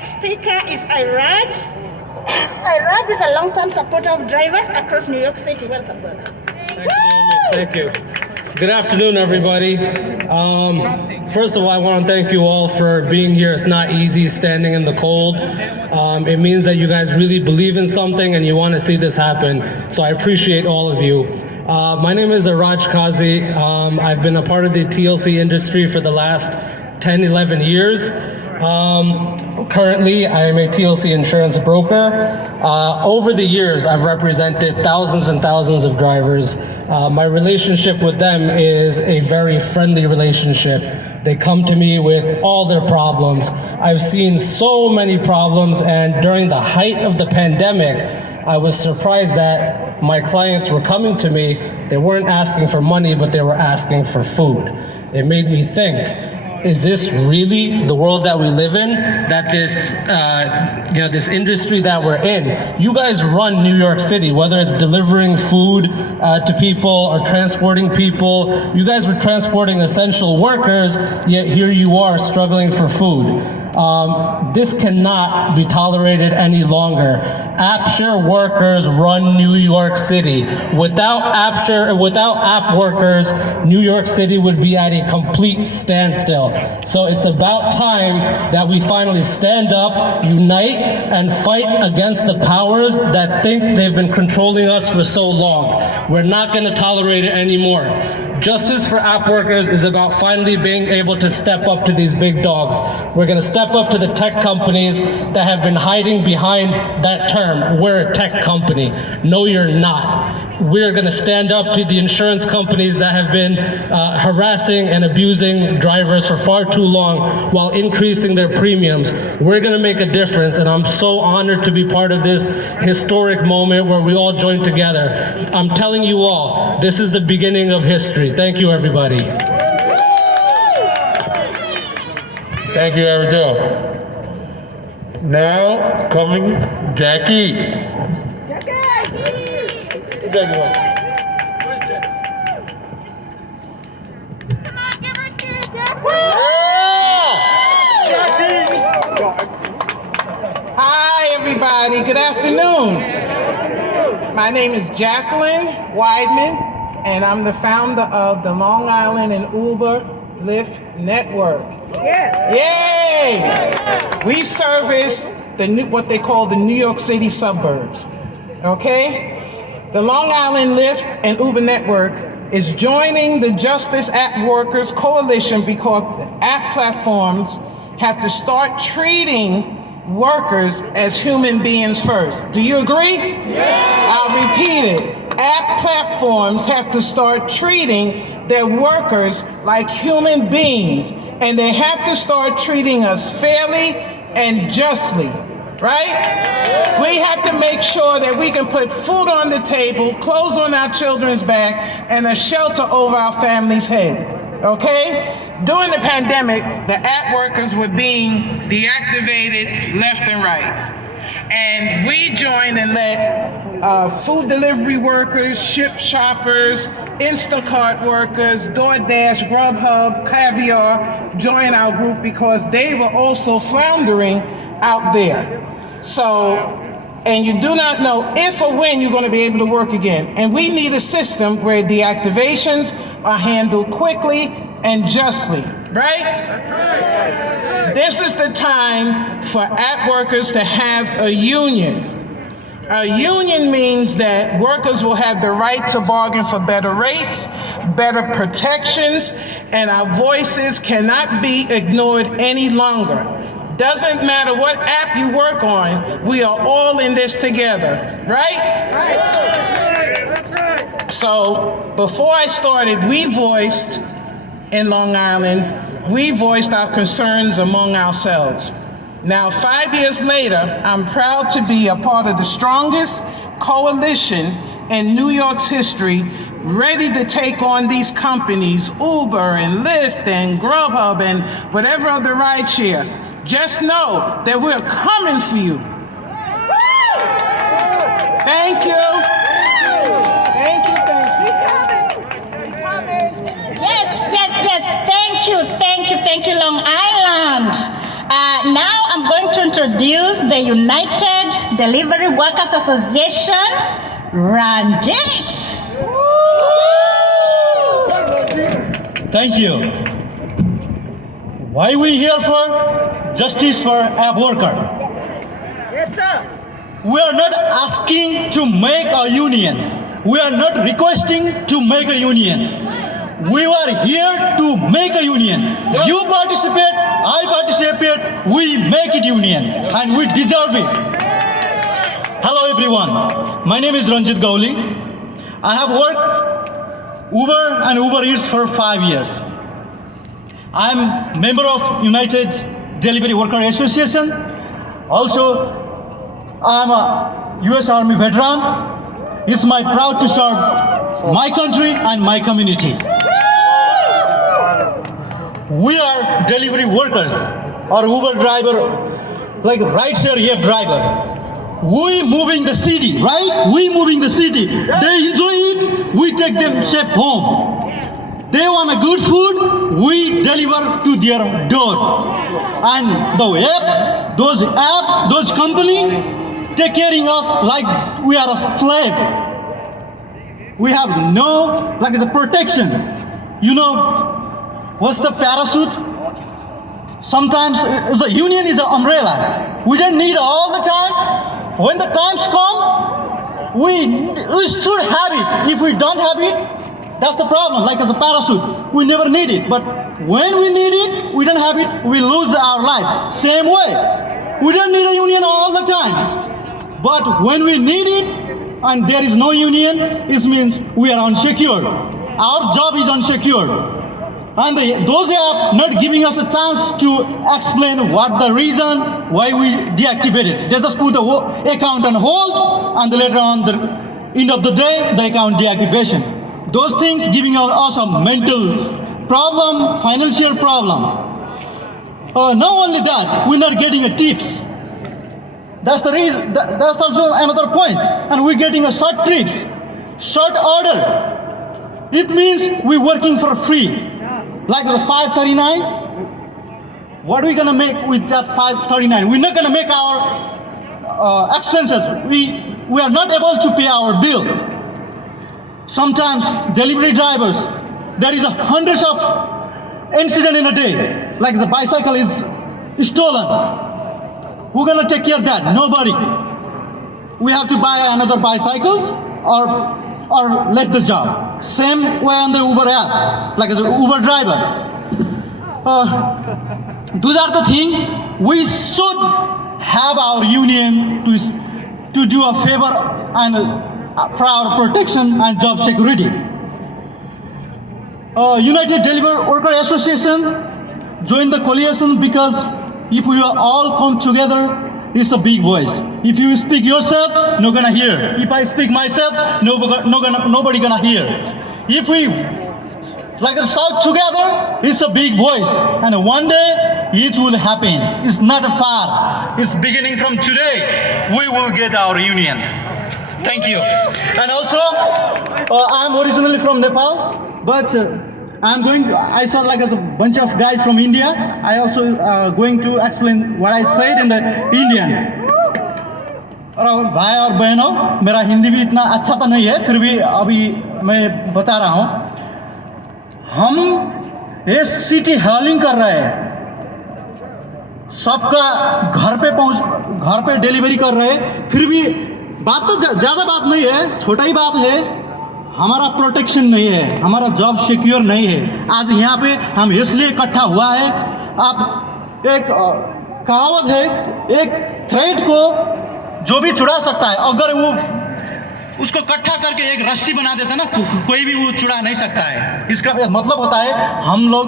next speaker is Iraj. Iraj is a long-term supporter of drivers across New York City. Welcome, brother. Thank you. Good afternoon, everybody. First of all, I want to thank you all for being here. It's not easy standing in the cold. It means that you guys really believe in something and you want to see this happen. So I appreciate all of you. My name is Iraj Kazi. I've been a part of the TLC industry for the last 10, 11 years. Currently, I am a TLC insurance broker. Over the years, I've represented thousands and thousands of drivers. My relationship with them is a very friendly relationship. They come to me with all their problems. I've seen so many problems, and during the height of the pandemic, I was surprised that my clients were coming to me. They weren't asking for money, but they were asking for food. It made me think, is this really the world that we live in? That this, this industry that we're in, you guys run New York City, whether it's delivering food to people or transporting people. You guys were transporting essential workers, yet here you are struggling for food. This cannot be tolerated any longer. AppShare workers run New York City. Without AppShare, without app workers, New York City would be at a complete standstill. So it's about time that we finally stand up, unite, and fight against the powers that think they've been controlling us for so long. We're not going to tolerate it anymore. Justice for app workers is about finally being able to step up to these big dogs. We're going to step up to the tech companies that have been hiding behind that term. We're a tech company. No, you're not. We're going to stand up to the insurance companies that have been harassing and abusing drivers for far too long while increasing their premiums. We're going to make a difference, and I'm so honored to be part of this historic moment where we all join together. I'm telling you all, this is the beginning of history. Thank you, everybody. Thank you, Abigail. Now, coming, Jackie. Jackie. Come on, give her a cheer, Jackie. Hi, everybody. Good afternoon. My name is Jacqueline Weidman, and I'm the founder of the Long Island and Uber Lyft Network. Yes. Yay! We service what they call the New York City suburbs. Okay? The Long Island Lyft and Uber Network is joining the Justice App Workers Coalition because the app platforms have to start treating workers as human beings first. Do you agree? Yes. I'll repeat it. App platforms have to start treating their workers like human beings, and they have to start treating us fairly and justly, right? We have to make sure that we can put food on the table, clothes on our children's back, and a shelter over our family's head, okay? During the pandemic, the app workers were being deactivated left and right. And we joined and let food delivery workers, Ship shoppers, Instacart workers, DoorDash, Grubhub, Caviar join our group because they were also floundering out there. So, and you do not know if or when you're going to be able to work again. And we need a system where deactivations are handled quickly and justly, right? This is the time for app workers to have a union. A union means that workers will have the right to bargain for better rates, better protections, and our voices cannot be ignored any longer. Doesn't matter what app you work on, we are all in this together, right? So before I started, we voiced in Long Island, we voiced our concerns among ourselves. Now, 5 years later, I'm proud to be a part of the strongest coalition in New York's history, ready to take on these companies, Uber and Lyft and Grubhub and whatever other rideshare. Just know that we're coming for you. Thank you. Thank you, Yes. Thank you, Long Island. Now I'm going going to introduce the United Delivery Workers Association, Ranjit. Thank you. Why we here for? Justice for app worker. Yes, sir. We are not asking to make a union. We are not requesting to make a union. We are here to make a union. You participate, I participate, we make it union and we deserve it. Hello everyone, my name is Ranjit Gauli. I have worked Uber and Uber Eats for 5 years. I'm member of United Delivery Worker Association. Also, I'm a US Army veteran. It's my proud to serve my country and my community. We are delivery workers or Uber driver, like rideshare here driver. We moving the city, right? We moving the city. They enjoy it, we take them safe home. They want a good food, we deliver to their door. And those company take caring us like we are a slave. We have no, like the protection. You know, what's the parachute? Sometimes the union is an umbrella. We don't need all the time. When the times come, we should have it. If we don't have it, that's the problem. Like as a parachute, we never need it. But when we need it, we don't have it, we lose our life. Same way. We don't need a union all the time. But when we need it, and there is no union, it means we are unsecured. Our job is unsecured. And those are not giving us a chance to explain what the reason why we deactivated. They just put the account on hold and later on the end of the day, the account deactivation. Those things giving us a mental problem, financial problem. Not only that, we're not getting a tips. That's the reason, that's also another point. And we're getting a short trips, short order. It means we're working for free. Like the 539, what are we gonna make with that 539? We're not gonna make our expenses. We are not able to pay our bill. Sometimes delivery drivers, there is hundreds of incidents in a day. Like the bicycle is stolen. Who's gonna take care of that? Nobody. We have to buy another bicycles or let the job. Same way on the Uber app, like as an Uber driver. Those are the things we should have our union to do a favor and for our protection and job security. United Delivery Worker Association joined the coalition because if we all come together, it's a big voice. If you speak yourself, no gonna hear. If I speak myself, nobody gonna hear. If we like a shout together, it's a big voice. And one day it will happen. It's not far. It's beginning from today. We will get our union. Thank you. And also, I'm originally from Nepal, but I saw like a bunch of guys from India. I also going to explain what I said in the Indian. और भाई और बहनों, मेरा हिंदी भी इतना अच्छा तो नहीं है, फिर भी अभी मैं बता रहा हूँ. हम ये सिटी हॉलिंग कर रहे हैं, सबका घर पे डिलीवरी कर रहे हैं, फिर भी बात तो ज़्यादा बात नहीं है, छोटा ही बात है. हमारा प्रोटेक्शन नहीं है, हमारा जॉब सिक्योर नहीं है. आज यहाँ पे हम इसलिए इकट्ठा हुआ है. आप एक कहावत है, एक थ्रेड को जो भी छुड़ा सकता है, अगर वो उसको इकट्ठा करके एक रस्सी बना देता ना, कोई भी वो छुड़ा नहीं सकता है. इसका मतलब होता है हम लोग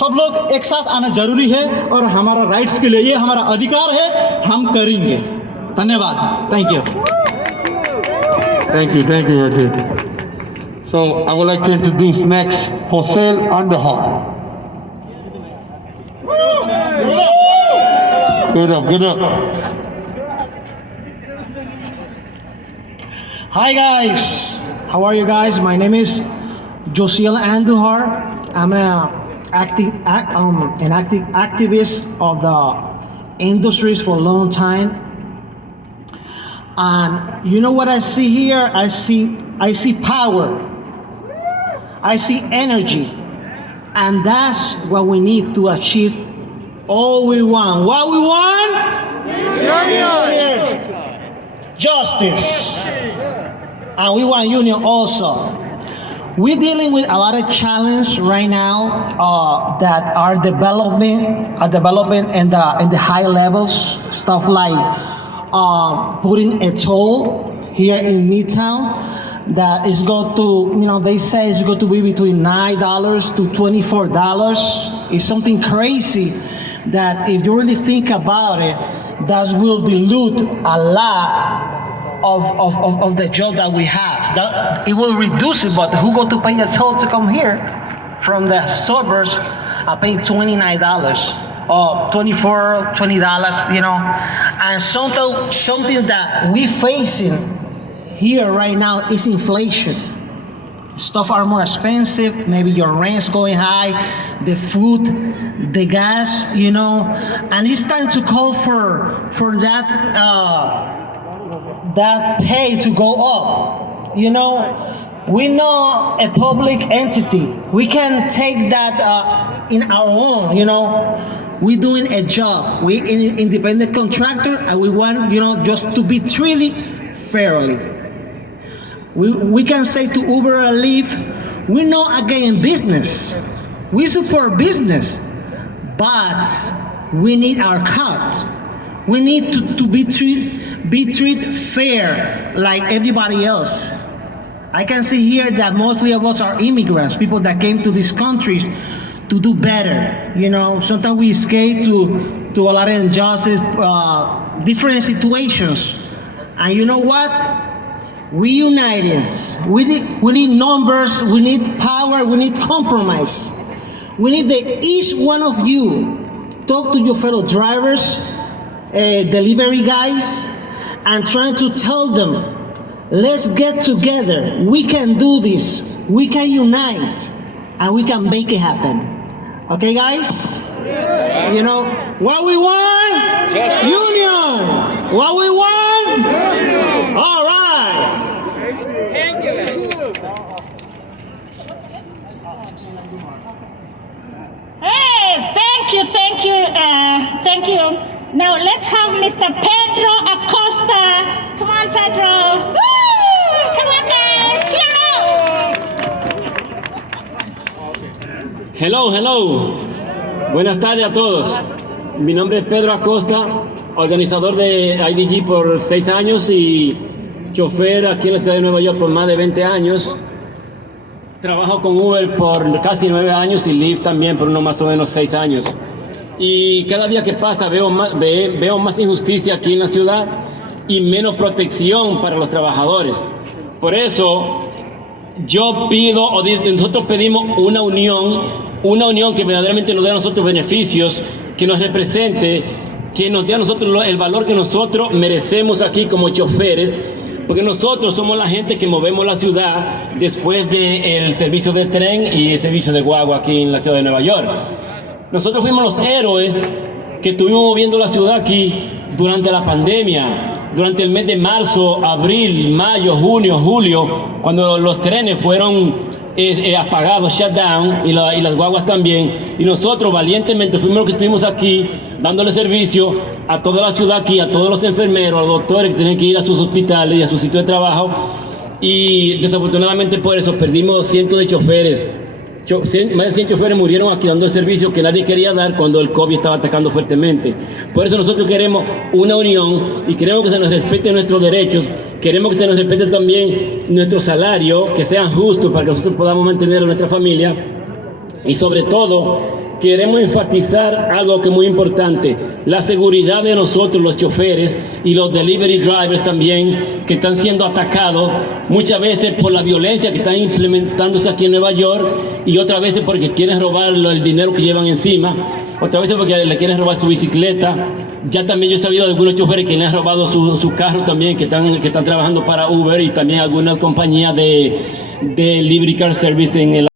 सब लोग एक साथ आना जरूरी है और हमारा राइट्स के लिए ये हमारा अधिकार है, हम करेंगे. धन्यवाद. Thank you. Thank you, Ranjit. So I would like to introduce next Jose Andahar. Good up. Hi guys, how are you guys? My name is Josiel Andujar. I'm an activist of the industries for a long time. And you know what I see here? I see power. I see energy. And that's what we need to achieve all we want. What we want? Justice. And we want union also. We're dealing with a lot of challenges right now that are developing in the high levels. Stuff like putting a toll here in Midtown that is going to, they say it's going to be between $9 to $24. It's something crazy that if you really think about it, that will dilute a lot of the job that we have. It will reduce it, but who going to pay a toll to come here from the suburbs? I pay $29 or $24, $20, And something that we facing here right now is inflation. Stuff are more expensive. Maybe your rent's going high, the food, the gas, And it's time to call for that pay to go up. We know a public entity. We can take that in our own. We're doing a job. We an independent contractor, and we want just to be treated fairly. We can say to Uber or Lyft, we're not against business. We support business, but we need our cut. We need to be treated fair like everybody else. I can see here that mostly of us are immigrants, people that came to these countries to do better. Sometimes we escape to a lot of injustice, different situations. And you know what? We united. We need numbers. We need power. We need compromise. We need that each one of you talk to your fellow drivers, delivery guys, and trying to tell them, let's get together. We can do this. We can unite, and we can make it happen. Okay, guys? What we want? Union. What we want? All right. Hey, thank you. Now let's have Mr. Pedro Acosta. Come on, Pedro. Woo! Come on, guys, cheer up. Hello. Buenas tardes a todos. Mi nombre es Pedro Acosta, organizador de IDG por 6 años y chofer aquí en la ciudad de Nueva York por más de 20 años. Trabajo con Uber por casi 9 años y Lyft también por unos más o menos 6 años. Y cada día que pasa veo más injusticia aquí en la ciudad y menos protección para los trabajadores. Por eso yo pido, nosotros pedimos una unión que verdaderamente nos dé a nosotros beneficios, que nos represente, que nos dé a nosotros el valor que nosotros merecemos aquí como choferes, porque nosotros somos la gente que movemos la ciudad después del servicio de tren y el servicio de guagua aquí en la ciudad de Nueva York. Nosotros fuimos los héroes que estuvimos moviendo la ciudad aquí durante la pandemia, durante el mes de marzo, abril, mayo, junio, julio, cuando los trenes fueron apagados, shut down, y las guaguas también. Y nosotros valientemente fuimos los que estuvimos aquí dándole servicio a toda la ciudad aquí, a todos los enfermeros, a los doctores que tienen que ir a sus hospitales y a sus sitios de trabajo. Y desafortunadamente por eso perdimos cientos de choferes. Más de 100 choferes murieron aquí dando el servicio que nadie quería dar cuando el COVID estaba atacando fuertemente. Por eso nosotros queremos una unión y queremos que se nos respeten nuestros derechos, queremos que se nos respete también nuestro salario, que sean justos para que nosotros podamos mantener a nuestra familia, y sobre todo queremos enfatizar algo que es muy importante: la seguridad de nosotros, los choferes y los delivery drivers también, que están siendo atacados muchas veces por la violencia que están implementándose aquí en Nueva York, y otras veces porque quieren robar el dinero que llevan encima, otras veces porque le quieren robar su bicicleta. Ya también yo he sabido de algunos choferes que le han robado su carro también, que están trabajando para Uber y también algunas compañías de delivery car service en el